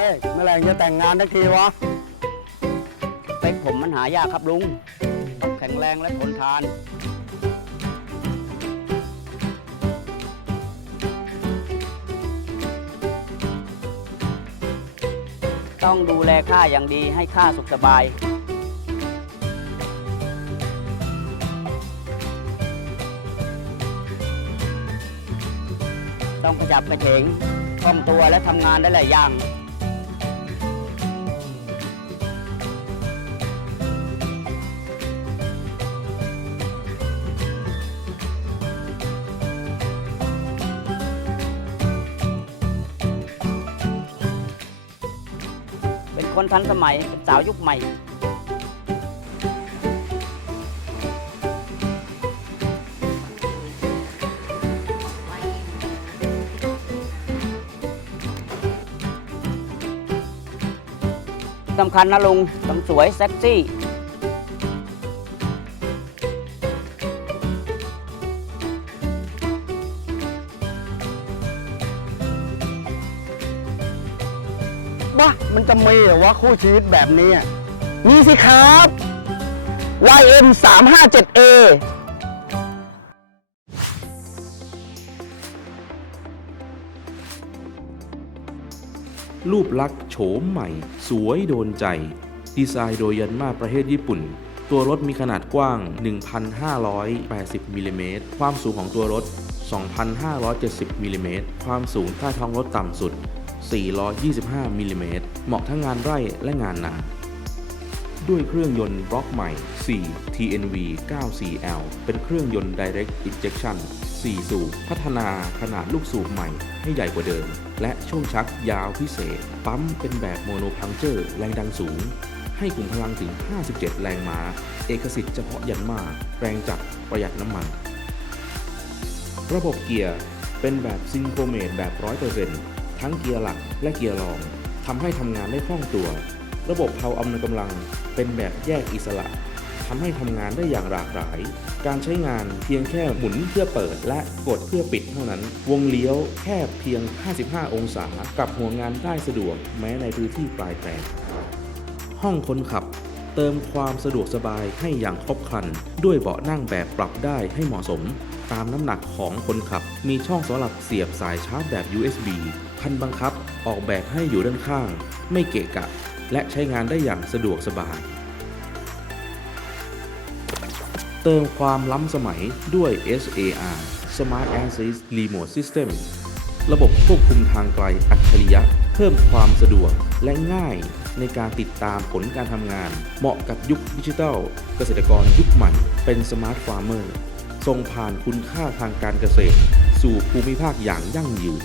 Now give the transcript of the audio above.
เฮ้ยเมื่อไหร่จะแต่งงานสักทีวะเปคผมมันหายากครับลุงต้องแข็งแรงและทนทาน ต้องดูแลข้าอย่างดีให้ข้าสุขสบาย ต้องขยับกระเฉงคล่องตัวและทำงานได้หลายอย่าง คนทันสมัยเป็นสาวยุคใหม่ สำคัญนะลุงต้องสวยเซ็กซี่ บ้ามันจะมีเหรอวะคู่ชีวิตแบบนี้อะมีสิครับ YM 3 5 7 A รูปลักษณ์โฉมใหม่ สวยโดนใจ ดีไซน์โดยยันมาประเทศญี่ปุ่น ตัวรถมีขนาดกว้าง 1,580มิลลิเมตรความสูงของตัวรถ 2,570มิลลิเมตรความสูงใต้ท้องรถต่ำสุด 425มิลลิเมตรเหมาะทั้งงานไร่และงานนา ด้วยเครื่องยนต์บล็อกใหม่ 4 TNV 94L เป็นเครื่องยนต์ Direct Injection 4 สูบ พัฒนาขนาดลูกสูบใหม่ให้ใหญ่กว่าเดิม และช่วงชักยาวพิเศษ ปั๊มเป็นแบบโมโนพังเจอร์แรงดันสูง ให้กลุ่มพลังถึง 57 แรงม้า เอกสิทธิ์เฉพาะยันมาแรงจัดประหยัดน้ำมัน ระบบเกียร์เป็นแบบซิงโครเมตแบบ 100% ทั้งเกียร์หลักและเกียร์รองทำให้ทำงานได้คล่องตัว ระบบเพาอำนวยกำลังเป็นแบบแยกอิสระทำให้ทำงานได้อย่างหลากหลาย การใช้งานเพียงแค่หมุนเพื่อเปิดและกดเพื่อปิดเท่านั้น วงเลี้ยวแค่เพียง 55 องศา กับหัวงานได้สะดวกแม้ในพื้นที่ปลายแปลงห้องคนขับ เติมความสะดวกสบายให้อย่างครบครัน ด้วยเบาะนั่งแบบปรับได้ให้เหมาะสม ตามน้ำหนักของคนขับ มีช่องสำหรับเสียบสายชาร์จแบบ USB คันบังคับออกแบบให้อยู่ด้านข้าง ไม่เกะกะ และใช้งานได้อย่างสะดวกสบาย เติมความล้ำสมัยด้วย SAR Smart Assist Remote System ระบบควบคุมทางไกลอัจฉริยะ เพิ่มความสะดวกและง่ายในการติดตามผลการทำงาน เหมาะกับยุคดิจิทัล เกษตรกรยุคใหม่เป็นสมาร์ทฟาร์มเมอร์ส่งผ่านคุณค่าทางการเกษตร สู่ภูมิภาคอย่างยั่งยืน